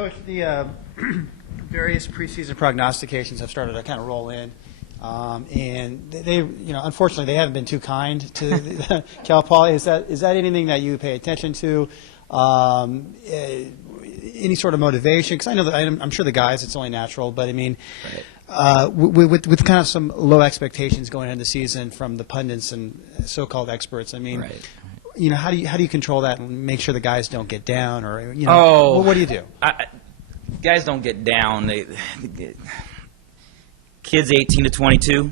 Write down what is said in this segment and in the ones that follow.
Coach, the various preseason prognostications have started to kind of roll in, and they, unfortunately, they haven't been too kind to Cal Poly. Is that anything that you pay attention to? Any sort of motivation? Because I know that I'm sure the guys, it's only natural, but I mean, with kind of some low expectations going into the season from the pundits and so-called experts. I mean. Right. How do you control that and make sure the guys don't get down, or what do you do? Guys don't get down. Kids 18 to 22,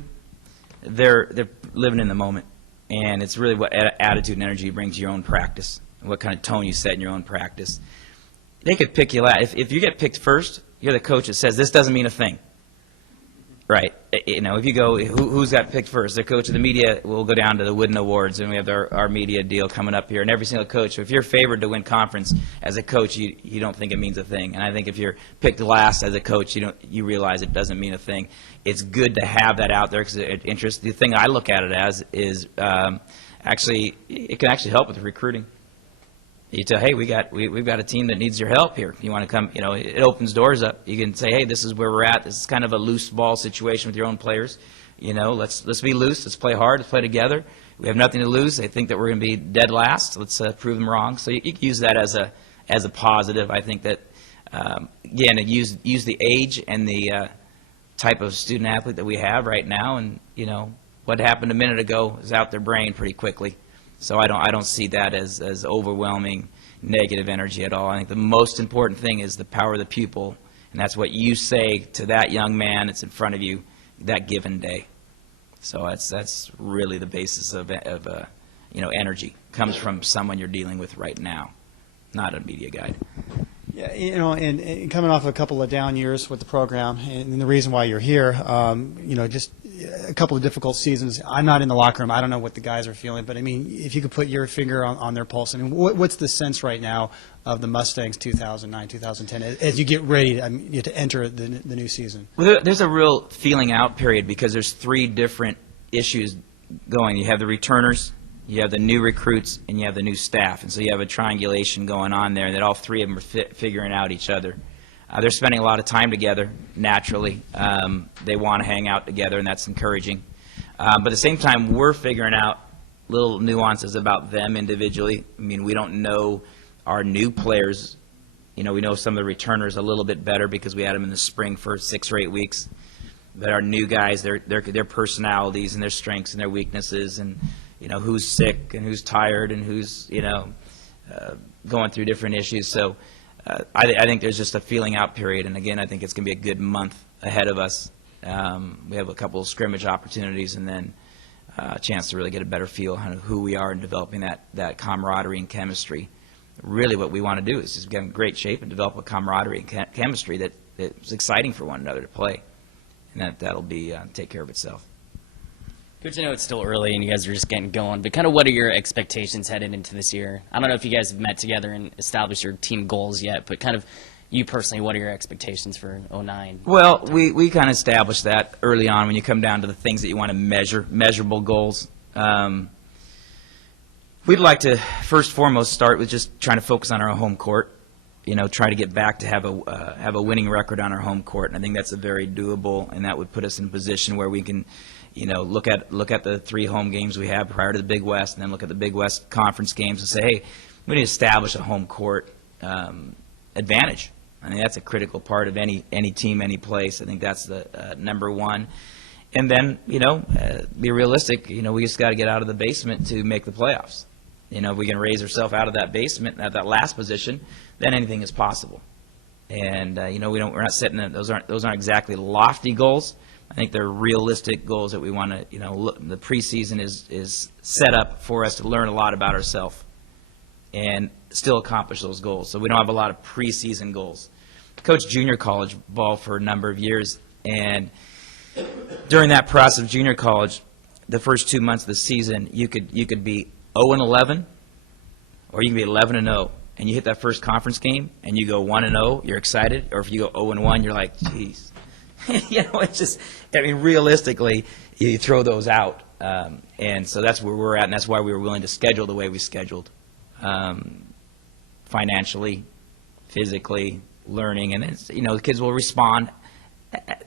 they're living in the moment, and it's really what attitude and energy you bring to your own practice, what kind of tone you set in your own practice. They could pick you last. If you get picked first, you're the coach that says this doesn't mean a thing. Right. If you go, who's got picked first? The coach of the media will go down to the Wooden Awards, and we have our media deal coming up here. And every single coach, if you're favored to win conference as a coach, you don't think it means a thing. And I think if you're picked last as a coach, you realize it doesn't mean a thing. It's good to have that out there because it interests. The thing I look at it as is actually it can actually help with recruiting. You tell, hey, we've got a team that needs your help here. You want to come? It opens doors up. You can say, hey, this is where we're at. This is kind of a loose ball situation with your own players. Let's be loose. Let's play hard. Let's play together. We have nothing to lose. They think that we're going to be dead last. Let's prove them wrong. So you can use that as a positive. I think that again, use the age and the type of student athlete that we have right now, and what happened a minute ago is out their brain pretty quickly. So I don't see that as overwhelming negative energy at all. I think the most important thing is the power of the pupil, and that's what you say to that young man that's in front of you that given day. So that's really the basis of energy. Comes from someone you're dealing with right now, not a media guide. Yeah, and coming off a couple of down years with the program, and the reason why you're here, just a couple of difficult seasons. I'm not in the locker room. I don't know what the guys are feeling, but I mean, if you could put your finger on their pulse, I mean, what's the sense right now of the Mustangs 2009, 2010 as you get ready to enter the new season? Well, there's a real feeling out period because there's three different issues going. You have the returners, you have the new recruits, and you have the new staff. And so you have a triangulation going on there that all three of them are figuring out each other. They're spending a lot of time together, naturally. They want to hang out together, and that's encouraging. But at the same time, we're figuring out little nuances about them individually. I mean, we don't know our new players. We know some of the returners a little bit better because we had them in the spring for 6 or 8 weeks. But our new guys, their personalities and their strengths and their weaknesses, and who's sick and who's tired and who's going through different issues. So I think there's just a feeling out period, and again, I think it's going to be a good month ahead of us. We have a couple of scrimmage opportunities, and then a chance to really get a better feel on who we are in developing that camaraderie and chemistry. Really, what we want to do is just get in great shape and develop a camaraderie and chemistry that's exciting for one another to play, and that'll be take care of itself. Coach, I know it's still early and you guys are just getting going, but kind of what are your expectations headed into this year? I don't know if you guys have met together and established your team goals yet, but kind of you personally, what are your expectations for 09? Well, we kind of established that early on when you come down to the things that you want to measure, measurable goals. We'd like to first and foremost start with just trying to focus on our home court. Try to get back to have a winning record on our home court, and I think that's a very doable, and that would put us in a position where we can look at the 3 home games we have prior to the Big West, and then look at the Big West Conference games and say, hey, we need to establish a home court advantage. I think that's a critical part of any team, any place. I think that's the number one. And then, be realistic. We just got to get out of the basement to make the playoffs. If we can raise ourselves out of that basement at that last position, then anything is possible. And we're not setting those aren't exactly lofty goals. I think they're realistic goals that we want to, the preseason is set up for us to learn a lot about ourselves and still accomplish those goals. So we don't have a lot of preseason goals. I coached junior college ball for a number of years, and during that process of junior college, the first 2 months of the season, you could be 0-11, or you can be 11-0. And you hit that first conference game, and you go 1-0, you're excited. Or if you go 0-1, you're like, geez. It's just, realistically, you throw those out. And so that's where we're at, and that's why we were willing to schedule the way we scheduled. Financially, physically, learning, and it's, the kids will respond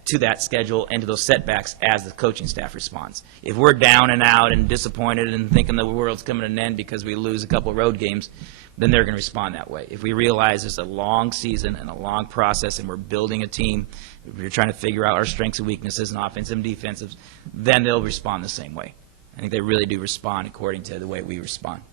to that schedule and to those setbacks as the coaching staff responds. If we're down and out and disappointed and thinking the world's coming to an end because we lose a couple road games, then they're going to respond that way. If we realize it's a long season and a long process and we're building a team, we're trying to figure out our strengths and weaknesses and offensive and defensive, then they'll respond the same way. I think they really do respond according to the way we respond.